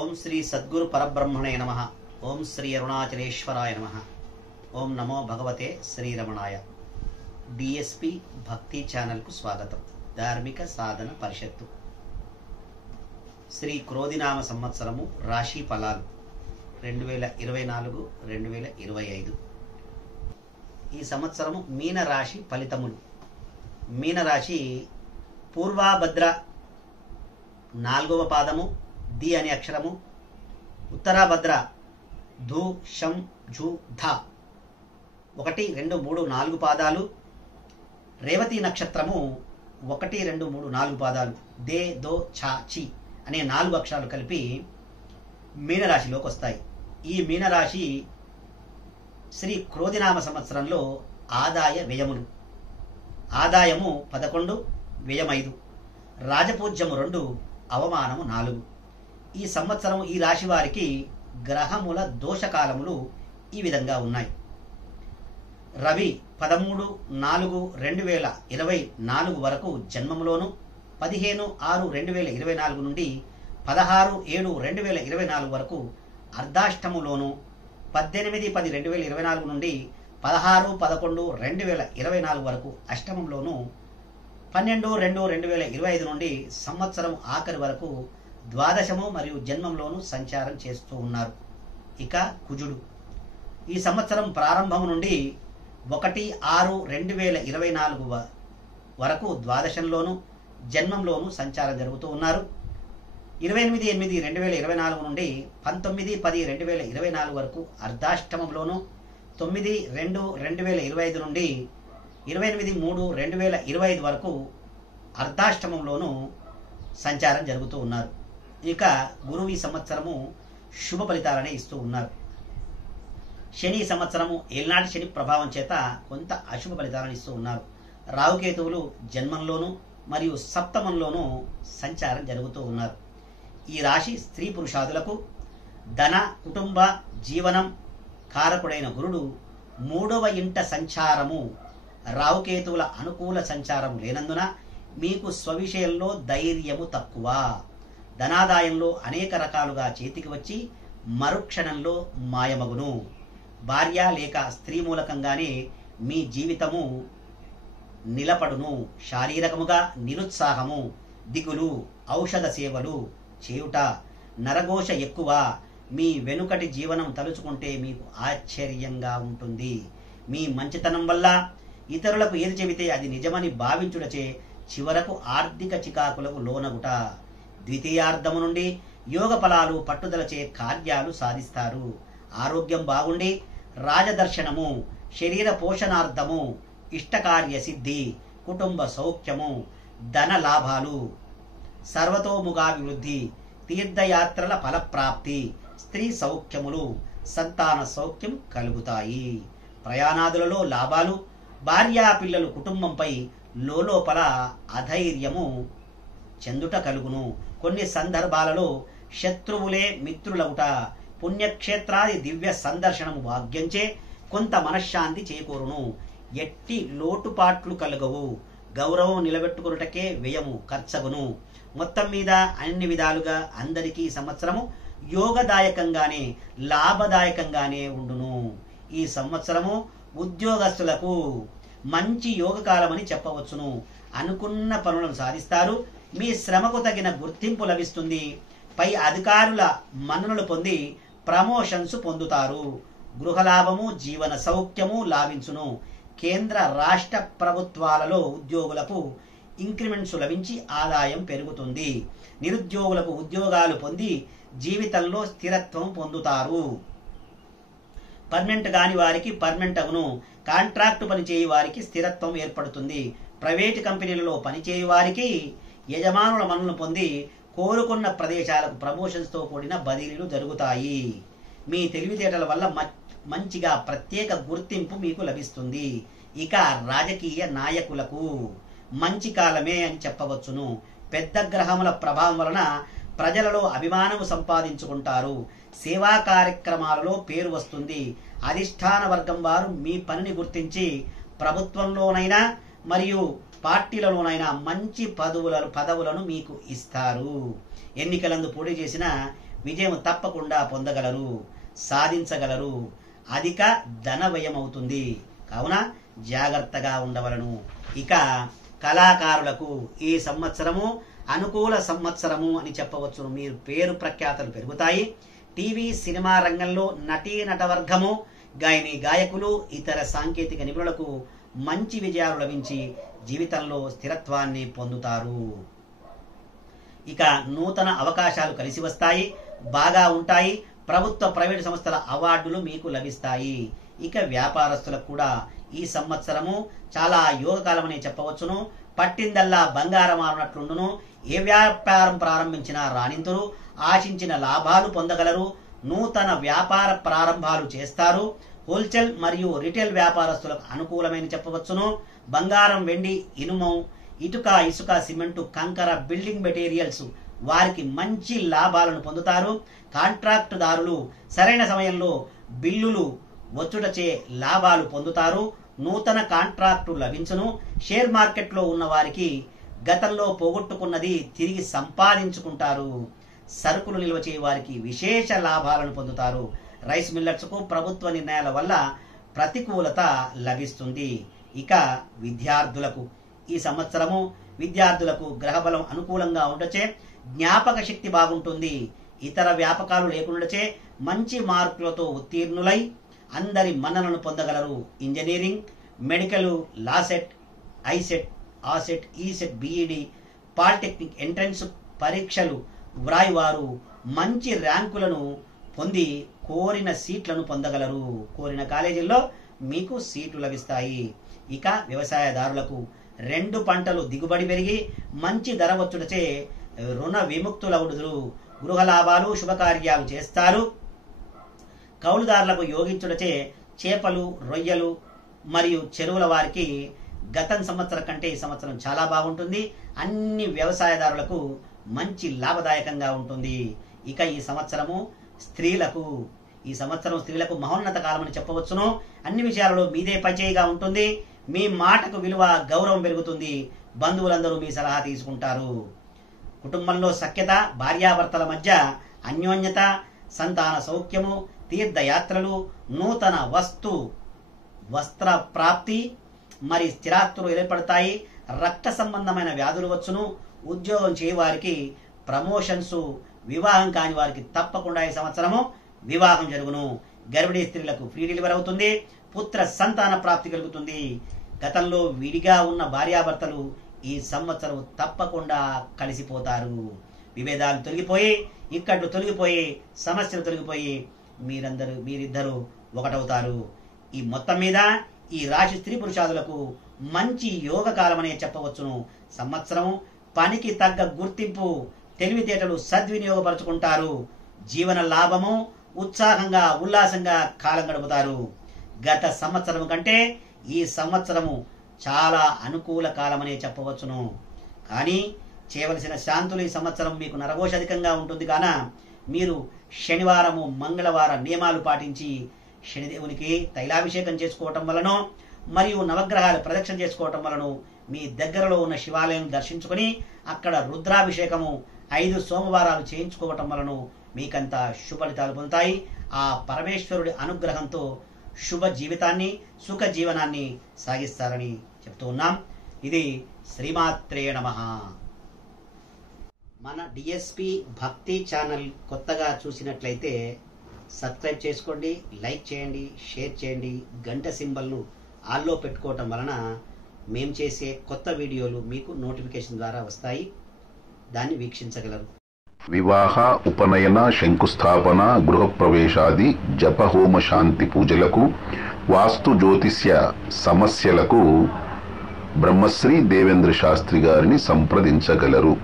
ఓం శ్రీ సద్గురు పరబ్రహ్మణే నమః. ఓం శ్రీ అరుణాచలేశ్వరాయ నమః. ఓం నమో భగవతే శ్రీరమణాయ. డిఎస్పి భక్తి ఛానల్కు స్వాగతం. ధార్మిక సాధన పరిషత్తు శ్రీ క్రోధినామ సంవత్సరము రాశి ఫలాలు 2024-2025. ఈ సంవత్సరము మీనరాశి ఫలితములు. మీనరాశి పూర్వాభద్ర 4వ పాదము ది అనే అక్షరము, ఉత్తరాభద్ర ధూ షం ఝు ధ 1, 2, 3, 4 పాదాలు, రేవతి నక్షత్రము 1, 2, 3, 4 పాదాలు, దే దో ఛ చి అనే 4 అక్షరాలు కలిపి మీనరాశిలోకి వస్తాయి. ఈ మీనరాశి శ్రీ క్రోధినామ సంవత్సరంలో ఆదాయ వ్యయములు. ఆదాయము 11, వ్యయం 5, రాజపూజ్యము 2, అవమానము 4. ఈ సంవత్సరం ఈ రాశి వారికి గ్రహముల దోషకాలములు ఈ విధంగా ఉన్నాయి. రవి 13/4/2024 వరకు జన్మంలోను, 15/6/2024 నుండి 16/7/2024 వరకు అర్ధాష్టములోను, 18/10/2024 నుండి 16/11/2024 వరకు అష్టమంలోను, 12/2/2025 నుండి సంవత్సరం ఆఖరి వరకు ద్వాదశము మరియు జన్మంలోను సంచారం చేస్తూ ఉన్నారు. ఇక కుజుడు ఈ సంవత్సరం ప్రారంభం నుండి 1/6/2024 వరకు ద్వాదశంలోను జన్మంలోను సంచారం జరుగుతూ ఉన్నారు. 28/8/2024 నుండి 19/10/2024 వరకు అర్ధాష్టమంలోను, 9/2/2025 నుండి 28/3/2025 వరకు అర్ధాష్టమంలోను సంచారం జరుగుతూ ఉన్నారు. ఇక గురువు ఈ సంవత్సరము శుభ ఫలితాలనే ఇస్తూ ఉన్నారు. శని సంవత్సరము ఏళ్నాటి శని ప్రభావం చేత కొంత అశుభ ఫలితాలను ఇస్తూ ఉన్నారు. రాహుకేతువులు జన్మంలోను మరియు సప్తమంలోనూ సంచారం జరుగుతూ ఉన్నారు. ఈ రాశి స్త్రీ పురుషాదులకు ధన కుటుంబ జీవనం కారకుడైన గురుడు 3వ ఇంట సంచారము, రాహుకేతువుల అనుకూల సంచారం లేనందున మీకు స్వవిషయంలో ధైర్యము తక్కువ, ధనాదాయంలో అనేక రకాలుగా చేతికి వచ్చి మరుక్షణంలో మాయమగును. భార్య లేక స్త్రీ మూలకంగానే మీ జీవితము నిలబడును. శారీరకముగా నిరుత్సాహము, దిగులు, ఔషధ సేవలు చేయుట, నరఘోష ఎక్కువ. మీ వెనుకటి జీవనం తలుచుకుంటే మీకు ఆశ్చర్యంగా ఉంటుంది. మీ మంచితనం వల్ల ఇతరులకు ఏది చెబితే అది నిజమని భావించుటచే చివరకు ఆర్థిక చికాకులకు లోనగుట. ద్వితీయార్థము నుండి యోగ ఫలాలు పట్టుదలచే కార్యాలు సాధిస్తారు. ఆరోగ్యం బాగుండి రాజదర్శనము, శరీర పోషణార్థము, ఇష్టకార్య సిద్ధి, కుటుంబ సౌఖ్యము, ధన లాభాలు, సర్వతోముఖాభివృద్ధి, తీర్థయాత్రల ఫలప్రాప్తి, స్త్రీ సౌఖ్యములు, సంతాన సౌఖ్యం కలుగుతాయి. ప్రయాణాదులలో లాభాలు, భార్యా పిల్లలు కుటుంబంపై లోపల అధైర్యము చెందుట కలుగును. కొన్ని సందర్భాలలో శత్రువులే మిత్రులవుట, పుణ్యక్షేత్రాది దివ్య సందర్శనము భాగ్యంచే కొంత మనశ్శాంతి చేకూరును. ఎట్టి లోటుపాట్లు కలుగవు. గౌరవం నిలబెట్టుకున్నటకే వ్యయము ఖర్చగును. మొత్తం మీద అన్ని విధాలుగా అందరికీ సంవత్సరము యోగదాయకంగానే లాభదాయకంగానే ఉండును. ఈ సంవత్సరము ఉద్యోగస్తులకు మంచి యోగకాలమని చెప్పవచ్చును. అనుకున్న పనులను సాధిస్తారు. మీ శ్రమకు తగిన గుర్తింపు లభిస్తుంది. పై అధికారుల మన్ననలు పొంది ప్రమోషన్స్ పొందుతారు. గృహలాభము, జీవన సౌఖ్యము లాభించును. కేంద్ర రాష్ట్ర ప్రభుత్వాలలో ఉద్యోగులకు ఇంక్రిమెంట్స్ లభించి ఆదాయం పెరుగుతుంది. నిరుద్యోగులకు ఉద్యోగాలు పొంది జీవితంలో స్థిరత్వం పొందుతారు. పర్మనెంట్ కాని వారికి పర్మనెంట్ అగును. కాంట్రాక్టు పనిచేయ వారికి స్థిరత్వం ఏర్పడుతుంది. ప్రైవేటు కంపెనీలలో పనిచేయ వారికి యజమానుల మన్ననలు పొంది కోరుకున్న ప్రదేశాలకు ప్రమోషన్స్తో కూడిన బదిలీలు జరుగుతాయి. మీ తెలివితేటల వల్ల మంచిగా ప్రత్యేక గుర్తింపు మీకు లభిస్తుంది. ఇక రాజకీయ నాయకులకు మంచి కాలమే అని చెప్పవచ్చును. పెద్ద గ్రహముల ప్రభావం వలన ప్రజలలో అభిమానము సంపాదించుకుంటారు. సేవా కార్యక్రమాలలో పేరు వస్తుంది. అధిష్టాన వర్గం వారు మీ పనిని గుర్తించి ప్రభుత్వంలోనైనా మరియు పార్టీలలోనైనా మంచి పదవులను మీకు ఇస్తారు. ఎన్నికలందు పోటీ చేసిన విజయం తప్పకుండా పొందగలరు, సాధించగలరు. అధిక ధన వ్యయం అవుతుంది, కావున జాగ్రత్తగా ఉండవలను. ఇక కళాకారులకు ఈ సంవత్సరము అనుకూల సంవత్సరము అని చెప్పవచ్చును. మీరు పేరు ప్రఖ్యాతలు పెరుగుతాయి. టీవీ సినిమా రంగంలో నటీ నటవర్గము, గాయని గాయకులు, ఇతర సాంకేతిక నిపుణులకు మంచి విజయాలు లభించి జీవితంలో స్థిరత్వాన్ని పొందుతారు. ఇక నూతన అవకాశాలు కలిసి వస్తాయి, బాగా ఉంటాయి. ప్రభుత్వ ప్రైవేటు సంస్థల అవార్డులు మీకు లభిస్తాయి. ఇక వ్యాపారస్తులకు కూడా ఈ సంవత్సరము చాలా యోగకాలం అని చెప్పవచ్చును. పట్టిందల్లా బంగారం మారినట్లుండును. ఏ వ్యాపారం ప్రారంభించినా రాణింతురు, ఆశించిన లాభాలు పొందగలరు. నూతన వ్యాపార ప్రారంభాలు చేస్తారు. హోల్సేల్ మరియు రిటైల్ వ్యాపారస్తులకు అనుకూలమైన చెప్పవచ్చును. బంగారం, వెండి, ఇనుము, ఇటుక, ఇసుక, సిమెంటు, కంకర, బిల్డింగ్ మెటీరియల్స్ వారికి మంచి లాభాలను పొందుతారు. కాంట్రాక్టుదారులు సరైన సమయంలో బిల్లులు వచ్చుటచే లాభాలు పొందుతారు. నూతన కాంట్రాక్టు లభించును. షేర్ మార్కెట్లో ఉన్న వారికి గతంలో పోగొట్టుకున్నది తిరిగి సంపాదించుకుంటారు. సరుకులు నిల్వ చేయ వారికి విశేష లాభాలను పొందుతారు. రైస్ మిల్లర్స్కు ప్రభుత్వ నిర్ణయాల వల్ల ప్రతికూలత లభిస్తుంది. ఇక విద్యార్థులకు ఈ సంవత్సరము విద్యార్థులకు గ్రహబలం అనుకూలంగా ఉండచే జ్ఞాపక శక్తి బాగుంటుంది. ఇతర వ్యాపకాలు లేకుండాచే మంచి మార్కులతో ఉత్తీర్ణులై అందరి మన్ననను పొందగలరు. Engineering, medical, LAWCET, ICET, ASET, ECET, BEd, polytechnic entrance పరీక్షలు వ్రాయివారు మంచి ర్యాంకులను పొంది కోరిన సీట్లను పొందగలరు. కోరిన కాలేజీల్లో మీకు సీట్లు లభిస్తాయి. ఇక వ్యవసాయదారులకు 2 పంటలు దిగుబడి పెరిగి మంచి ధర వచ్చుటచే రుణ విముక్తులవుదురు. గృహ లాభాలు, శుభకార్యాలు చేస్తారు. కౌలుదారులకు యోగించుటచే చేపలు, రొయ్యలు మరియు చెరువుల వారికి గత సంవత్సరం కంటే ఈ సంవత్సరం చాలా బాగుంటుంది. అన్ని వ్యవసాయదారులకు మంచి లాభదాయకంగా ఉంటుంది. ఇక ఈ సంవత్సరం స్త్రీలకు మహోన్నత కాలం అని చెప్పవచ్చును. అన్ని విషయాలలో మీదే పైచేయిగా ఉంటుంది. మీ మాటకు విలువ, గౌరవం పెరుగుతుంది. బంధువులందరూ మీ సలహా తీసుకుంటారు. కుటుంబంలో సఖ్యత, భార్యాభర్తల మధ్య అన్యోన్యత, సంతాన సౌఖ్యము, తీర్థయాత్రలు, నూతన వస్త్ర ప్రాప్తి మరి స్థిరాస్తులు ఏర్పడతాయి. రక్త సంబంధమైన వ్యాధులు వచ్చును. ఉద్యోగం చేయవారికి ప్రమోషన్స్, వివాహం కాని వారికి తప్పకుండా ఈ సంవత్సరము వివాహం జరుగును. గర్భిణీ స్త్రీలకు ఫ్రీ డెలివరీ అవుతుంది. పుత్ర సంతాన ప్రాప్తి కలుగుతుంది. గతంలో విడిగా ఉన్న భార్యాభర్తలు ఈ సంవత్సరం తప్పకుండా కలిసిపోతారు. విభేదాలు తొలగిపోయి, ఇక్కట్లు తొలగిపోయి, సమస్యలు తొలగిపోయి మీరిద్దరూ ఒకటవుతారు. ఈ మొత్తం మీద ఈ రాశి స్త్రీ పురుషాదులకు మంచి యోగ కాలమనే చెప్పవచ్చును. సంవత్సరం పనికి తగ్గ గుర్తింపు, తెలివితేటలు సద్వినియోగపరుచుకుంటారు. జీవన లాభము, ఉత్సాహంగా ఉల్లాసంగా కాలం గడుపుతారు. గత సంవత్సరం కంటే ఈ సంవత్సరము చాలా అనుకూల కాలమనే చెప్పవచ్చును. కానీ చేయవలసిన శాంతులు ఈ సంవత్సరం మీకు నరఘోషాధికంగా ఉంటుంది. కాన మీరు శనివారము, మంగళవారం నియమాలు పాటించి శనిదేవునికి తైలాభిషేకం చేసుకోవటం వలనో మరియు నవగ్రహాలు ప్రదక్షిణ చేసుకోవటం వలన మీ దగ్గరలో ఉన్న శివాలయం దర్శించుకొని అక్కడ రుద్రాభిషేకము 5 సోమవారాలు చేయించుకోవటం వలన మీకంత శుభ ఫలితాలు పొందుతాయి. ఆ పరమేశ్వరుడి అనుగ్రహంతో శుభ జీవితాన్ని, సుఖ జీవనాన్ని సాగిస్తారని చెప్తూ ఉన్నాం. ఇది శ్రీమాత్రే నమః. మన డిఎస్పి భక్తి ఛానల్ కొత్తగా చూసినట్లయితే సబ్స్క్రైబ్ చేసుకోండి, లైక్ చేయండి, షేర్ చేయండి. గంట సింబల్ను ఆల్లో పెట్టుకోవటం వలన మేము చేసే కొత్త వీడియోలు మీకు నోటిఫికేషన్ ద్వారా వస్తాయి. దాన్ని వీక్షించగలరు. వివాహ, ఉపనయన, శంకుస్థాపన, గృహప్రవేశాది జప, హోమ, శాంతి పూజలకు, వాస్తు జ్యోతిష్య సమస్యలకు బ్రహ్మశ్రీ దేవేంద్ర శాస్త్రి గారిని సంప్రదించగలరు.